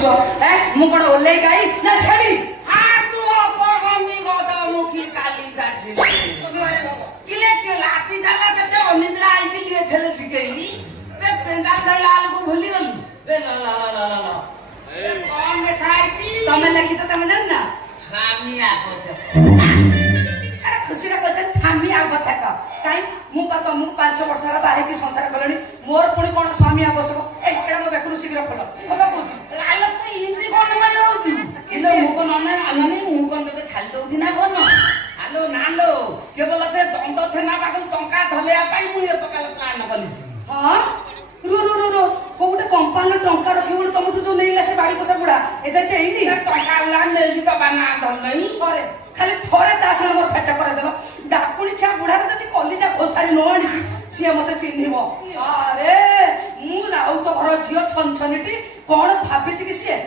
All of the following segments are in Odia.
ମୁଁ କଣ ଓଲେଇ ଗାଈ ନା ଛେଳି? ତୁ ଅପଗନ୍ଧି ଗଦମୁଖୀ କାଲି କିଏ କିଏ ଲାତି ଜାଲା କେତେ ଅନିଦ୍ରା ଆଇଥିଲି ଏଥରେ ଶିଖେଇଲି ବେ ପେଣ୍ଡାଲ ଧାଇଲା ଆଳକୁ ଭୁଲିଗଲୁ ବେ କଣ ଲେଖା ହେଇଛି? ତମେ ଲେଖିଛ ତମେ ଜାଣିନା? ଖାମିଆ ପଛ ଖୁସିରେ କଥା ଥାମି ଆଉ କଥା କହ କାଇଁ ମୁଁ ପା ତମକୁ 5 ବର୍ଷ ହେଲା ବାହାରିକି ସଂସାର କଲିଣି ମୋର ପୁଣି କଣ ସ୍ୱାମୀ ଆବଶ୍ୟକ? ଏଇଟା ମୋ ବେକରୁ ଶୀଘ୍ର ଖୋଲ ଖୋଲ କହୁଛି। ଲାଲ ତୁ ହିନ୍ଦୀ କଣ ମାନେ ହଉଛୁ? କିନ୍ତୁ ମୁଁ କଣ ଆନନି ମୁଁ କଣ ତତେ ଛାଡ଼ି ଦଉଛି ନା କଣ? ଆଲୋ ନାଲୋ କେବଳ ସେ ଦଣ୍ଡ ଥେନା ପାଖକୁ ଟଙ୍କା ଧଲେଇବା ପାଇଁ ମୁଁ ଏ ପ୍ରକାର ପ୍ଲାନ କରିଛି। ହଁ ରୁ କୋଉଟେ କମ୍ପାନୀର ଟଙ୍କା ରଖିବ ବୋଲି ତମଠୁ ଯୋଉ ନେଇଲା ସେ ବାଡି ପୋଷା ବୁଢା ଏ ଯାଇ ହେଇନି ଟଙ୍କା ଉଲା ନେଇକି ତ ବାନା ଧରଲେଣି ଥରେ ଖାଲି ଥରେ ତା ସାଙ୍ଗେ ମୋର ଫେଟ କରେଇଦେଲ ଡାକୁଣି ଖିଆ ବୁଢାରେ ଯଦି କଲିଜା ଘୋଷାରି ନ ଆଣିବି ସିଏ ମତେ ଚିହ୍ନିବ। ଆରେ ମୁଁ ରାଉତ ଘର ଝିଅ ଛନଛନିଟି କଣ ଭାବିଛି କି ସିଏ?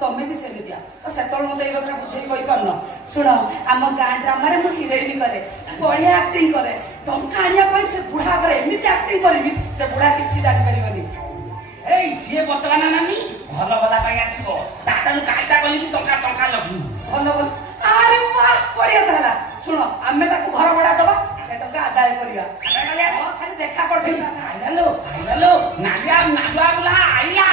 ତମେ ବି ସେମିତିଆ ସେତେବେଳେ ମତେ ଏଇ କଥାଟା ବୁଝେଇକି କହିପାରୁନ। ଶୁଣ ଆମ ଗାଁ ଡ୍ରାମାରେ ମୁଁ ହିରୋଇନ କରେ ବଢିଆ ଆକ୍ଟିଂ କରେ ଟଙ୍କା ଆଣିବା ପାଇଁ ସେ ବୁଢା ଆଗରେ ଏମିତି ଆକ୍ଟିଂ କରିବି ସେ ବୁଢା କିଛି ଜାଣିପାରିବନି। ଏଇ ସିଏ ବର୍ତ୍ତମାନ ନାନୀ ଭଲ ଭଲ ପାଇଁ ଆସିବ ତାଠାରୁ କାଇଟା କଲିକି ଟଙ୍କା ଟଙ୍କା ଲଖିବୁ ଭଲ ଭଲ। ଆରେ ବାଃ ବଢିଆ ହେଲା। ଶୁଣ ଆମେ ତାକୁ ଘର ଭଡା ଦବା ସେ ଟଙ୍କା ଆଦାୟ କରିବା ଖାଲି ଦେଖା କରିଦେଇ ଆଇଲାଲୋ ନାଲିଆ ନାଲୁଆ ବୁଲା ଆଇଲା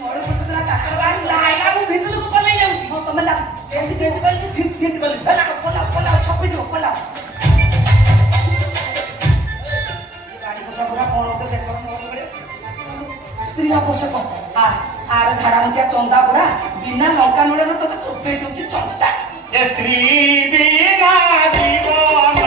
ମଳ ପଛଲା କାକର ଆଇଲା ଆଇଲା ମୁଁ ଭିତରକୁ ପଳେଇ ଯାଉଛି। ହଁ ତମେ ଲା ଯେମିତି ଯେମିତି କହିଛି ସେମିତି କଲି ପଲା ପଲା ଛପି ଯିବ ପଲା ଗାଡି ପୋଷା ପୁରା କଣ ଗୋଟେ ଦେଖର ମୋର ବେଳେ ସ୍ତ୍ରୀ ଆବଶ୍ୟକ ଆର ଝାଡାମୁତିଆ ଚନ୍ଦା ପୁରା ବିନା ଲଙ୍କା ନୁଡରେ ତତେ ଚୋପେଇ ଦଉଛି ଚନ୍ଦା। ସ୍ତ୍ରୀ ବିନା ଜୀବନ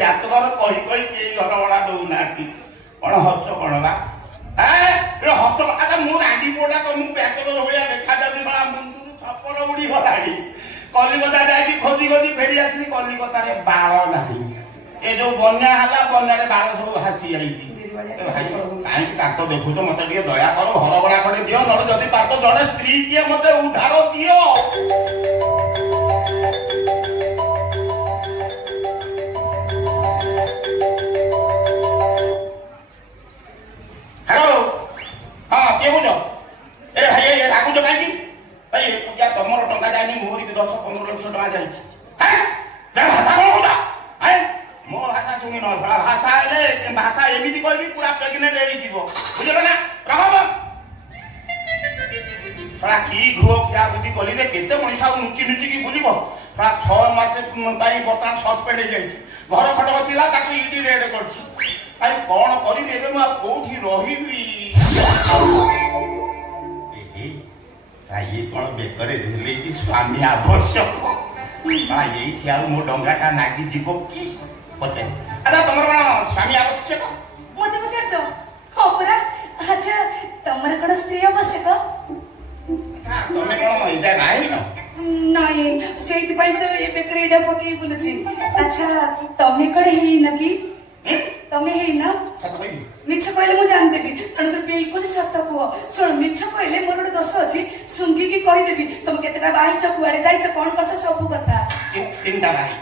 ବ୍ୟାତର କହି କହି କେହି ଘର ଭଡ଼ା ଦଉନାହାନ୍ତି କଣ ହସ କଣ ବା ହସ ଆଚ୍ଛା ମୁଁ ରାଣ୍ଡି ପୁଅଟା ତମକୁ ବ୍ୟାତର ଭଳିଆ ଦେଖାଯାଉଛି ଶଳା ମୁଣ୍ଡରୁ ଛପର ଉଡି ଗଲାଣି କଲିକତା ଯାଇକି ଖୋଜି ଖୋଜି ଫେରି ଆସିଲି କଲିକତାରେ ବାଳ ନାହିଁ ଏ ଯୋଉ ବନ୍ୟା ହେଲା ବନ୍ୟାରେ ବାଳ ସବୁ ଭାସି ଯାଇଛି। କାହିଁକି କାଠ ଦେଖୁଛ ମତେ ଟିକେ ଦୟା କର ଘର ଭଡ଼ା ଖଣ୍ଡେ ଦିଅ ନହେଲେ ଯଦି ପାଠ ଜଣେ ସ୍ତ୍ରୀ କିଏ ମତେ ଉଦ୍ଧାର ଦିଅ। ହ୍ୟାଲୋ ହଁ କିଏ କହୁଛ? ଏ ଭାଇ ରାଗୁଛ କାହିଁକି? ଭାଇ ପୂଜା ତମର ଟଙ୍କା ଯାଇନି ମୋର ବି 10-15 ଲକ୍ଷ ଟଙ୍କା ଯାଇଛି। ଭାଷା କଣ କହୁଛ? ମୋ ଭାଷା ଶୁଣିନ ଭାଷା ହେଲେ ଭାଷା ଏମିତି କରିବି ପୁରା ପ୍ରେଗନେଣ୍ଟ ହେଇଯିବ ବୁଝିଲ ନା? ରହବ କି ଘୁଅ ଖିଆ ବୁଦ୍ଧି କଲିରେ କେତେ ମଣିଷ ଆଉ ନୁଚି ନୁଚିକି ବୁଲିବ। 6 ମାସ ପାଇଁ ବର୍ତ୍ତମାନ ସସ୍ପେଣ୍ଡ ହେଇଯାଇଛି। ଘର ଖଟକ ଥିଲା ତାକୁ ଇଡି ରେଡ୍ କରିଛି। ଭାଇ କଣ କରିବି ଏବେ ମୁଁ ଆଉ କୋଉଠି ରହିବି? ଇଏ କଣ ବେକରେ ଝୁଲେଇକି ସ୍ୱାମୀ ଆବଶ୍ୟକ ଏଇଠି ଆଉ ମୋ ଡଙ୍ଗାଟା ନାଗିଯିବ କି? ପଚାରି ଆଚ୍ଛା ତମର କଣ ସ୍ୱାମୀ ଆବଶ୍ୟକ? ମତେ ପଚାରୁଛ? ହଁ ପରା। ଆଚ୍ଛା ତମର କଣ ସ୍ତ୍ରୀ ଆବଶ୍ୟକ? ତମେ କଣ ଏଇଟା ନାହିଁନ? ନାଇଁ ସେଇଥିପାଇଁ ତ ଏ ବେକରେ ଏଇଟା ପକେଇ ବୁଲୁଛି। ଆଚ୍ଛା ତମେ କଣ ହେଇନ କି? ତମେ ହେଇନ? ମିଛ କହିଲେ ମୁଁ ଜାଣିଦେବି ତେଣୁକରି ବିଲକୁଲ ସତ କୁହ। ଶୁଣ ମିଛ କହିଲେ ମୋର ଗୋଟେ ଦୋଷ ଅଛି ଶୁଙ୍ଘିକି କହିଦେବି ତମେ କେତେଟା ବାହିଛ କୁଆଡେ ଯାଇଛ କଣ କରିଛ ସବୁ କଥା। 3ଟା ବାହି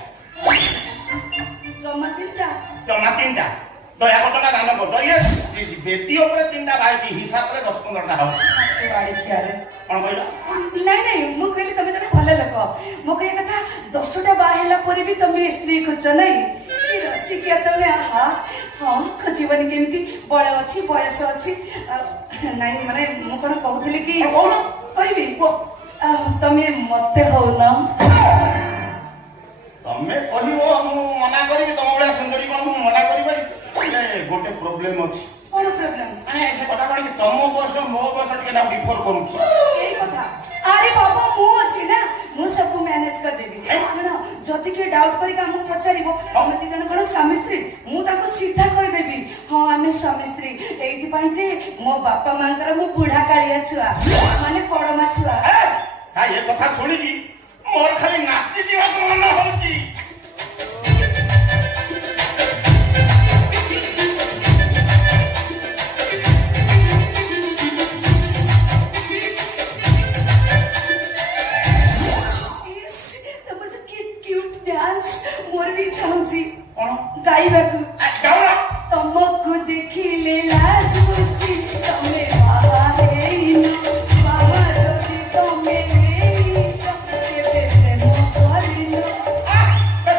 ଜମା 3ଟା ଦୟା ଘଟଣା ଦାନ କରୁଛ ବେଦି ଉପରେ 3ଟା ବାହିଛି ହିସାବରେ 10-15ଟା ହବ। କଣ କହିଲ? ନାଇଁ ମୁଁ କହିଲି ତମେ ଜଣେ ଭଲ ଲୋକ। ମୋ କହିବା କଥା 10ଟା ବାହା ହେଲା ପରେ ବି ତମେ ସ୍ତ୍ରୀ ଖୋଜ ନାଇଁ ରସିକିଆ ତମେ ଆହା ହଁ ଖୋଜିବନି କେମିତି ବଳ ଅଛି ବୟସ ଅଛି। ନାଇଁ ମାନେ ମୁଁ କଣ କହୁଥିଲି କି କହିବି ତମେ ମତେ ହଉନ? ତମେ କହିବ ମୁଁ ମନା କରିବି? ତମ ଭଳିଆ ସୁନ୍ଦରୀ କଣ ମୁଁ ମନା କରିପାରିବି? ଗୋଟେ ପ୍ରୋବ୍ଲେମ ଅଛି। କଣ ପ୍ରୋବ୍ଲେମ? ସେ କଥା କଣ କି ତମ ବୟସ ମୋ ବୟସ ଟିକେ ନା ଡିଫର କରୁଛି ଏଇ କଥା। ଆରେ ବାବା ମୁଁ ଅଛି ନା ମୁଁ ସବୁ ମ୍ୟାନେଜ କରିଦେବି। ଶୁଣ ଯଦି କିଏ ଡାଉଟ କରିକି ଆମକୁ ପଚାରିବ ଆମେ 2 ଜଣ କଣ ସ୍ୱାମୀ ସ୍ତ୍ରୀ ମୁଁ ତାଙ୍କୁ ସିଧା କହିଦେବି ହଁ ଆମେ ସ୍ୱାମୀ ସ୍ତ୍ରୀ ଏଇଥିପାଇଁ ଯେ ମୋ ବାପା ମାଙ୍କର ମୁଁ ବୁଢା କାଳିଆ ଛୁଆ ମାନେ କଡମା ଛୁଆ। ଏ କଥା ଶୁଣିକି ମୋର ମୋର ବି ଇଚ୍ଛା ହଉଛି କଣ ଗାଇବାକୁ। ଗାଉନା ତମକୁ ଦେଖିଲେ ଲାଗୁଛି ତମେ ବାହା ହେଇନ, ବାହା ଯଦି ତମେ ହେଇଛ କେବେ ପ୍ରେମ କରିନ।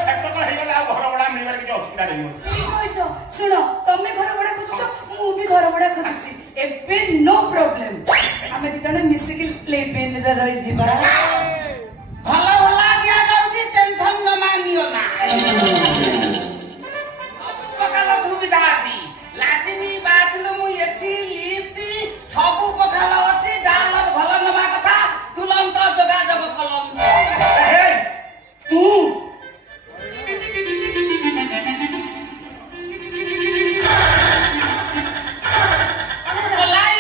ସେତକ ହେଇଗଲା ଆଉ ଘର ଭଡ଼ା ମିଳିବାର କିଛି ଅସୁବିଧା ନାହିଁ। ଠିକ କହିଛ। ଶୁଣ, ତମେ ଘର ଭଡ଼ା ଖୋଜୁଛ, ମୁଁ ବି ଘର ଭଡ଼ା ଖୋଜୁଛି। ଏବେ ନୋ ପ୍ରୋବ୍ଲେମ, ଆମେ ଦି ଜଣ ମିଶିକି ଲିଭିଂରେ ରହିଯିବା। ଭଲ ଭଲ ଦିଆଯାଉଛି, ଟେନସନ ଜମା ନିଅ ନା। ସବୁ ପ୍ରକାର ସୁବିଧା ଅଛି, ଲାଟିନ ବାଥରୁମ ଏସି ଲିଫ୍ଟ ସବୁ ପ୍ରକାର ଅଛି। ଯାହାର ଭଲ ନେବା କଥା ତୁରନ୍ତ ଯୋଗାଯୋଗ କରନ୍ତୁ। ତୁ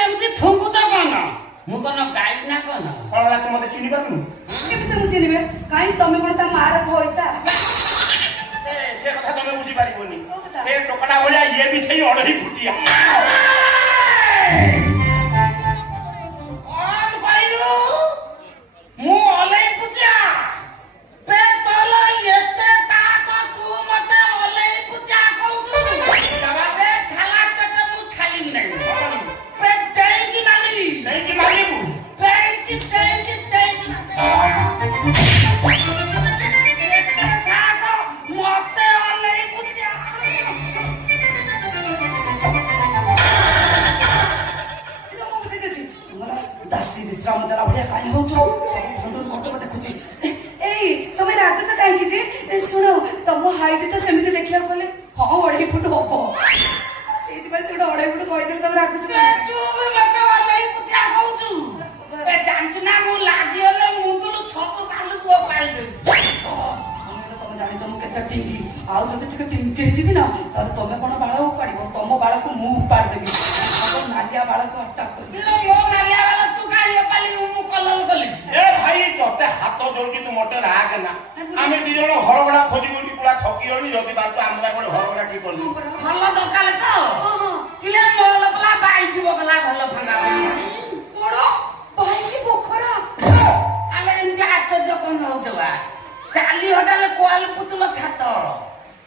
ଏମିତି ଥୁଙ୍ଗୁଛ କଣ? ମୁଁ କଣ ଗାଈ ନା କଣ? କଣ ହେଲା, ତୁ ମତେ ଚିହ୍ନି ପାରୁନୁ? କେମିତି ମୁଁ ଚିହ୍ନିବେ? କାହିଁ ତମେ କଣ ତା ମାର ଭଇତା? ସେ କଥା ତମେ ବୁଝିପାରିବନି। କୋଉ କଥା? ସେ ଟୋକଟା ଭଳିଆ ଇଏ ବି ସେଇ ଅଢେଇ ଫୁଟିଆ। କଣ କହିଲୁ? ମୁଁ ଅଲେଇ ପୂଜା ବେ ତୋଲ ଏତେ ତାକ ତୁ ମତେ ଅଲେଇ ପୂଜା କହୁଛୁ? ବେ ଛାଲା ତତେ ମୁଁ ଛାଲିବି ନାହିଁ। ବେ ଦେଇକି ମାନିବି, ନେଇକି ମାରିବୁ। ଦେଇକି ସାହସ ମତେ ଅଲେଇ ପୂଜା। ଦାସୀ ବିଶ୍ରାମ ଦେଲା ଭଳିଆ କାହିଁ ହଉଛ? ସବୁ ଭଣ୍ଡୁର କଟକ ଦେଖୁଛି। ଏଇ ତମେ ରାଗୁଛ କାହିଁକି ଯେ? ଶୁଣ, ତମ ହାଇଟ୍ ତ ସେମିତି ଦେଖିବାକୁ ଗଲେ ହଁ 2.5 ଫୁଟ ହବ। ସେଇଥିପାଇଁ ସେ ଗୋଟେ 2.5 ଫୁଟ କହିଦେଲେ ତମେ ରାଗୁଛ ବେ କାହିଁକି? ତୁ ବି ମତେ ଅଲେଇ ପୂଜା କହୁଛୁ? ବେ ଜାଣିଛୁ ନା ମୁଁ ଲାଗିଗଲେ ମୁଣ୍ଡରୁ ସବୁ ବାଲୁକୁ ଓପାଡ଼ିଦେବି। ତମେ ଜାଣିଛ ମୁଁ କେତେ ଟିଙ୍ଗି, ଆଉ ଯଦି ଟିକେ ଟିଙ୍ଗି ହେଇଯିବି ନା ତାହେଲେ ତମେ କଣ ବାଳ ଉପାଡ଼ିବ? ତମ ବାଳକୁ ମୁଁ ଉପାଡ଼ି ଦେବି। ନାଲିଆ ବାଳକୁ ଆଟାକ୍ କରିବି। ମୋ ନାଲିଆ ବାଲା ତୁ କାହିଁ ଓପାଡ଼ିଲି? ମୁଁ କଲର କଲିଛି। ଏ ଭାଇ ତତେ ହାତ ଯୋଡୁଛି, ତୁ ମତେ ରାଗ ନା। ଆମେ ଦି ଜଣ ଘର ଭଡ଼ା ଖୋଜି ଖୋଜି ପୁରା ଥକିଗଲୁ। ଯଦି ବାଟ ଆମର ଗୋଟେ ଘର ଭଡ଼ା ଠିକ କଲୁ। ଭଲ ଦରକାର ତ ହଁ ହଁ। କିଲେ ମୋଲ କଲା ବାଇଶି ବକଲା ଭଲ ଫଙ୍ଗା ପଡିଛି। କଣ 22 ବଖରା? ଆଲେ ଏମିତି ଆଶ୍ଚର୍ଯ୍ୟ କଣ ହଉଥିବା? 40,000 କୋଆଲ ପୁତୁଲ ଛାତ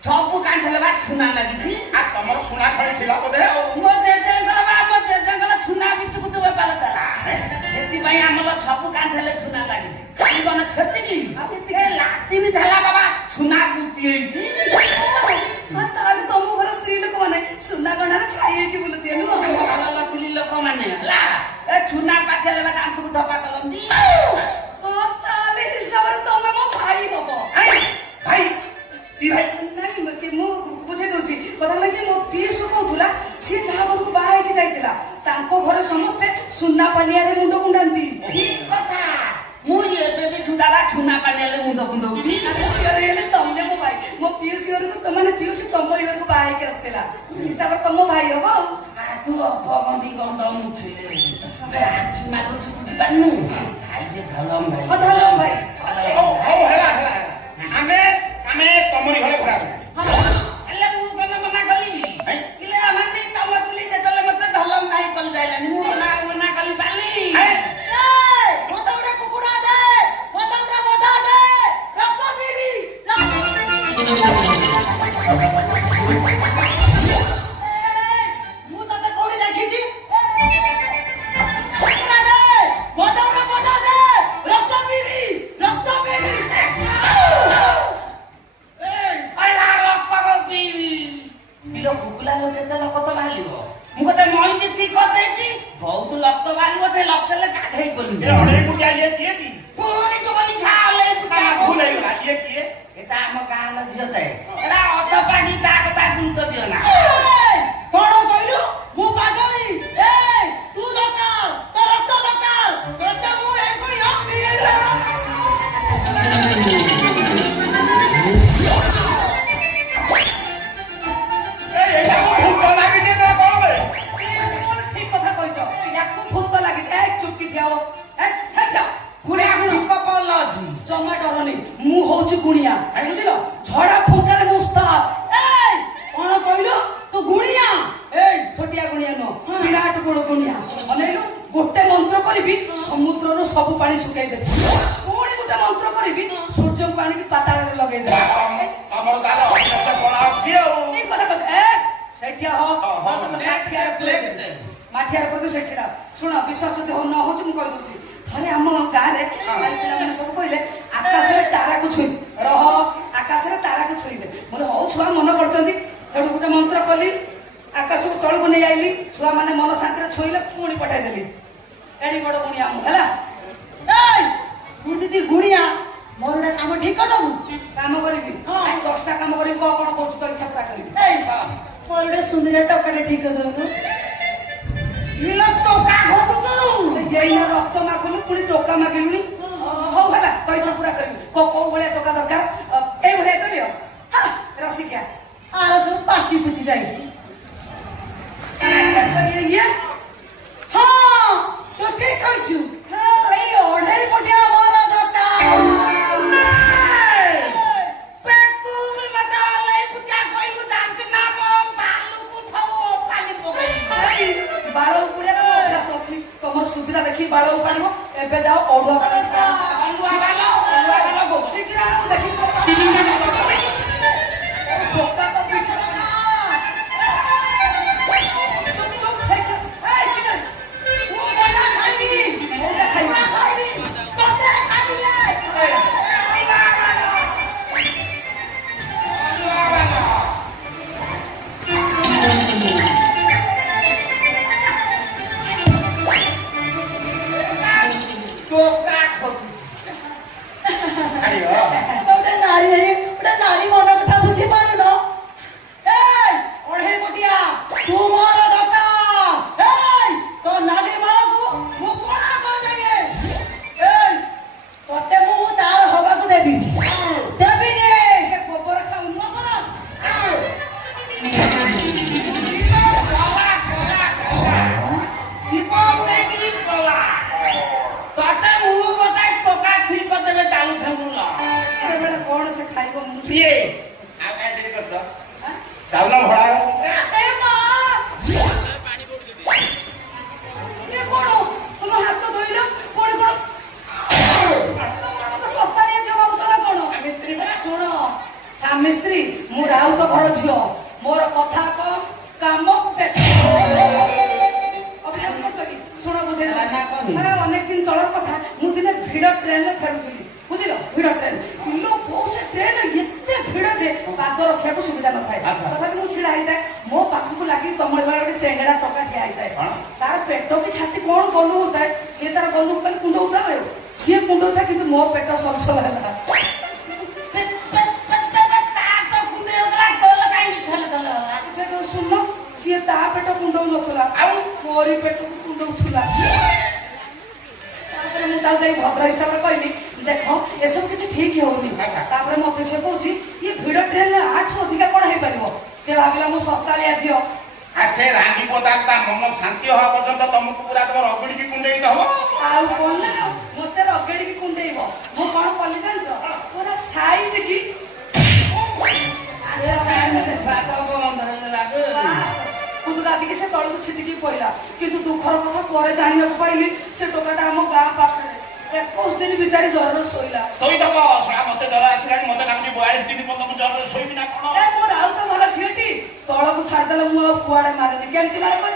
ସବୁ କାନ୍ଥରେ ବା ଛୁନା ଲାଗିଛି। ଆଉ ତମର ସୁନା ଖଣି ଥିଲା ବୋଧେ ଆଉ। ମୋ ଜେଜେଙ୍କର ଛୁନା ବିଚୁକୁତୁ ବେପାର ଥିଲା, ସେଥିପାଇଁ ଆମର ସବୁ କାନ୍ଥରେ ଛୁନା ଲାଗିଛି। କାଲି କଣ ଛେତିକି ଏ ଲାଟିନ ଥିଲା ବାବା ଛୁନା କୁତି ହେଇଛି। ତାହେଲେ ତମ ଘର ସ୍ତ୍ରୀ ଲୋକମାନେ ସୁନା ଗହଣାରେ ଛାଇ ହେଇକି ବୁଲୁଥିବେ ନୁହଁ? ଭଲ ଲକିଲି ଲୋକମାନେ ହେଲା ଏ ଛୁନା ପାଖରେ ବା କାନ୍ଥକୁ ଧପା କରନ୍ତି। ତାହେଲେ ହିସାବରେ ତମେ ମୋ ଭାଇ ହବ। ଭାଇ କି ଭାଇ? ନାଇଁ ମୁଁ ବୁଝେଇ ଦଉଛି କଥା ହେଲା କି ମୋ ପିଇସୁ କହୁଥିଲା ସିଏ ଯାହା ଘରକୁ ବାହା ହେଇକି ଯାଇଥିଲା ତାଙ୍କ ଘରେ ସମସ୍ତେ ସୁନା ପାନିଆରେ ମୁଣ୍ଡ କୁଣ୍ଡାନ୍ତି। ଠିକ କଥା, ମୁଁ ଏବେ ବି ଛୁଦାଟା ଛୁନା ପାନିଆରେ ମୁଣ୍ଡ କୁଣ୍ଡଉଛି। ହେଲେ ତମେ ମୋ ଭାଇ, ମୋ ପିଉସୀ ଘରକୁ ମାନେ ପିଉସୀ ତମରି ଘରକୁ ବାହା ହେଇକି ଆସିଥିଲା, ହିସାବରେ ତମ ଭାଇ ହବ ଆଉ। ତୁ ଅପଗନ୍ଧି ଗନ୍ଧ ମୁଥିଲେ ଆଖି ମାଗୁଛୁ ବୁଝିପାରୁନୁ? ଖାଇଦେ ଧଲମ ଭାଇ। ଧଲମ ଭାଇ ହଉ ହେଲା ହେଲା। ଆମେ ତମରି ଘରେ ଭଡ଼ା କଲୁ। ହେଲେ ମୁଁ କଣ ମନା କରିବି? କିଲେ ଆମେ ବି ତମ ଥିଲି ଯେତେବେଳେ ମତେ ଧଲମ ଭାଇ କରି ଯାଇଲାନି ମୁଁ ମନା କଲି ବାଲି। ମତେ ଗୋଟେ କୁକୁଡ଼ା ଦେ, ମତେ ଗୋଟେ ବଧା ଦେ, ରକ୍ତ ପିଇବି। ମୁଁ ତତେ କୋଉଠି ଦେଖିଛି? କୁକୁଡ଼ା ଦେ, ମତେ ଗୋଟେ ବଧା ଦେ, ରକ୍ତ ପିଇବି। କୁକୁଲା କେତେ ଲୋକ ତ ବାହାରିବ? ମୁଁ କେତେ ମଇଁକି ଠିକ କରିଦେଇଛି, ବହୁତ ରକ୍ତ ବାହାରିବ। ସେ ରକ୍ତରେ ଗାଧେଇ ଗଲି। ଅଢେଇ ଫୁଟିଆ ଇଏ କିଏ କି? ପୁଣି କବନି ଖାଲେ ଭୁଲ ହେଇଗଲା। ଇଏ କିଏ? ଏଟା ଆମ ଗାଁର ଝିଅ ଥାଏ। ଏଟା ଅଧ ପାଣି ତା କଥା ଗୁରୁତ୍ୱ ଦିଅ ନା। କଣ କହିଲୁ? ମୁଁ ପାଗଳି। ତୁ ଦରକାର, ତୋ ରକ୍ତ ଦରକାର, ତୋତେ ମୁଁ ଠିକ କଥା କହିଛ, ୟାକୁ ଭୂତ ଲାଗିଛି। ଚୁପକି ଠିଆ ହୋ। ଜମା ଡରନି, ମୁଁ ହଉଛି ଗୁଣିଆ, ବୁଝିଲ? ଝଡା ଫୁଙ୍କାରେ ମୁଁ ଉସ୍ତାଦ। କଣ କହିଲୁ? ତୁ ଗୁଣିଆ? ଛୋଟିଆ ଗୁଣିଆ ନୁହଁ, ବିରାଟ ବଡ ଗୁଣିଆ। ଅନେଇଲୁ, ଗୋଟେ ମନ୍ତ୍ର କରିବି ସମୁଦ୍ରରୁ ସବୁ ପାଣି ଶୁଖେଇଦେବି, ପୁଣି ଗୋଟେ ମନ୍ତ୍ର କରିବି ସୂର୍ଯ୍ୟଙ୍କୁ ଆଣିକି ପାତାଳରେ ଲଗେଇଦେବି। ତମର ତାହେଲେ ଅଭ୍ୟାସ କଳା ଅଛି ଆଉ এই কথা কথা সেঠিয়া হ মাঠিয়ার পর সেঠিয়া শুণ বিশ্বাস যদি ନ ହଉଛି ମୁଁ କହିଦଉଛି ଥରେ ଆମ ଗାଁରେ ପିଲାମାନେ ସବୁ କହିଲେ ଆକାଶରେ ତାରାକୁ ଛୁଇଁ ରହ ଆକାଶରେ ତାରାକୁ ଛୁଇଁବେ ମୋର ହଉ ଛୁଆ ମନେ କରୁଛନ୍ତି ସେଠୁ ଗୋଟେ ମନ୍ତ୍ର କଲି ଆକାଶକୁ ତଳକୁ ନେଇ ଆଇଲି ଛୁଆମାନେ ମନ ଶାନ୍ତିରେ ଛୁଇଁଲେ ପୁଣି ପଠାଇଦେଲି ଏଡି ବଡ ଗୁଣିଆ ମୁଁ ହେଲା ତୁ ଯଦି ଗୁଣିଆ ମୋର ଗୋଟେ କାମ ଠିକ କରିଦବୁ କାମ କରିବି କାଇଁ 10ଟା କାମ କରିବି କଣ କହୁଛୁ ତ ଇଚ୍ଛା ପୁରା କରିବି ମୋର ଗୋଟେ ସୁନ୍ଦର ଟୋକାଟେ ଠିକ କରିଦବୁ ଇଲୋ ଟୋକା ଘଟୁ ତୁ ଏଇନା ରକ୍ତ ମାଗୁଲୁ ପୁଣି ଟୋକା ମାଗିଲୁଣି ହଉ ହେଲା ତ ଇଚ୍ଛା ପୁରା କରିବି କୋଉ ଭଳିଆ ଟୋକା ଦରକାର ଏଇ ଭଳିଆ ଚଳିବ ରସିକିଆ ଆର ସବୁ ପାଚି ପୁଚି ଯାଇଛି ଇଏ ହଁ ତୁ ଠିକ କହିଛୁ ଏଇ ଅଢେଇ କୋଟିଆ ମୋର ଦରକାର ତୁମେ ମତେ ଅଲେଇ ପୂଜା କହିଲୁ ଜାଣିଛୁ ନା ମୋ ବାଲୁକୁ ସବୁ ପାଲି ପକେଇ ବାଳ ଉପରେ ଅଭ୍ୟାସ ଅଛି ତମର ସୁବିଧା ଦେଖି ବାଳ ଉପାଡ଼ିବ ଏବେ ଯାଅ ଅଡୁଆ ବାଳ ଶୀଘ୍ର ଆଣ ଦେଖି ଗୋଟେ ନାରୀ ମନ କଥା ବୁଝି ପାରୁନ ଅଢେଇ କୋଟିଆ ତୁ ମୋର ଦରକାର ତୋ ନାଲି ବାଳକୁ ମୁଁ କଣା କରିଦେବି ତତେ ମୁଁ ତାର ହବାକୁ ଦେବିନି ଗୋବର ଖାଉନ ତତେ ମୁଁ ଗୋଟେ ଟୋକା ଠିକ କରିଦେବେ ଚାଲୁ ଠାକୁର ବେଳେ କଣ ସେ ଖାଇବ ମୁଁ କିଏ ଆଉ କାଇଁ ଦେଇ କରଛ ଚାଲୁନ ଭଡ଼ା ଏ ମା ଇଏ କଣ ତମ ହାତ ଧୋଇଲ ପୁଣି କଣ ତମର ଶସ୍ତା ନିଆ ଝିଅ ଭାବୁଛ ନା କଣ ଶୁଣ ସ୍ୱାମୀ ସ୍ତ୍ରୀ ମୁଁ ରାଉତ ଘର ଝିଅ ମୋର କଥା କମ କାମ ବେଶୀ ଅବିଶ୍ୱାସ କରୁଛ କି ଶୁଣ ବୁଝେଇ ଅନେକ ଦିନ ତଳର କଥା ମୁଁ ଦିନେ ଭିଡ ଟ୍ରେନରେ ଫେରୁଥିଲି ବୁଝିଲ ଭିଡ ଟ୍ରେନ ସେ ଟ୍ରେନ ଏତେ ଭିଡ ଯେ ପାଦ ରଖିବାକୁ ସୁବିଧା ନଥାଏ ତଥାପି ମୁଁ ଛିଡା ହେଇଥାଏ ମୋ ପାଖକୁ ଲାଗି ତମଳି ବେଳେ ଗୋଟେ ଚେଙ୍ଗେଡା ଟଙ୍କା ଠିଆ ହେଇଥାଏ ତାର ପେଟ କି ଛାତି କଣ ଗଲୁ ହଉଥାଏ ସିଏ ତାର ଗଲୁ ପାଇଁ କୁଣ୍ଡଉଥାଏ ସିଏ କୁଣ୍ଡଉଥାଏ କିନ୍ତୁ ମୋ ପେଟ ସରସର ହେଲା ଶୁଣ ସିଏ ତା ପେଟ କୁଣ୍ଡଉ ନଥିଲା ଆଉ ମୋରି ପେଟକୁ କୁଣ୍ଡଉଥିଲା ତାପରେ ମୁଁ ତାକୁ ଯାଇ ଭଦ୍ର ହିସାବରେ କହିଲି ଦେଖ ଏସବୁ କିଛି ଠିକ ହଉନି ତାପରେ ମତେ ସେ କହୁଛି ଇଏ ଭିଡ ଟ୍ରେନରେ ଆଠୁ ଅଧିକା କଣ ହେଇପାରିବ ସେ ଭାବିଲା ମୁଁ ସକାଳିଆ ଝିଅ ସେ ରାଣ୍ଡି ପଦାର୍ଥ ତା ମନ ଶାନ୍ତି ହବା ପର୍ଯ୍ୟନ୍ତ ତମକୁ ପୁରା ତମ ରଗଡ଼ିକି କୁଣ୍ଡେଇ ଦବ ଆଉ କଣ ନା ମତେ ରଗେଡିକି କୁଣ୍ଡେଇବ ମୁଁ କଣ କଲି ଜାଣିଛ ପୁରା ସାଇଜ କି ଦାଦିକି ସେ ତଳକୁ ଛିଟିକି ପଇଲା କିନ୍ତୁ ଦୁଃଖର କଥା ପରେ ଜାଣିବାକୁ ପାଇଲି ସେ ଟୋକାଟା ଆମ ଗାଁ ପାଖରେ 21 ଦିନ ଭିତରେ ଜ୍ୱରରେ ଶୋଇଲା ଶୋଇଦବ ମତେ ଜ୍ୱର ଆସିଲାଣି ମତେ ଲାଗୁଛି 42 ଦିନ ପର୍ଯ୍ୟନ୍ତ ଜ୍ୱରରେ ଶୋଇବି ନା କଣ ମୋର ଆଉ ତ ଭଲ ଝିଅଟି ତଳକୁ ଛାଡ଼ିଦେଲେ ମୁଁ ଆଉ କୁଆଡେ ମାରେନି କେମିତି ମାରିବି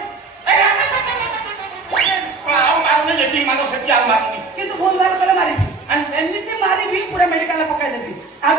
ଆଉ ମାରୁନି ଯେତିକି ମାର ସେତିକି ଆଉ ମାରୁନି କିନ୍ତୁ ଭୁଲ ଭାଲ କଲେ ମାରିବି ଏମିତି ମାରିବି ପୁରା ମେଡିକାଲ ପକାଇଦେବି ଆଉ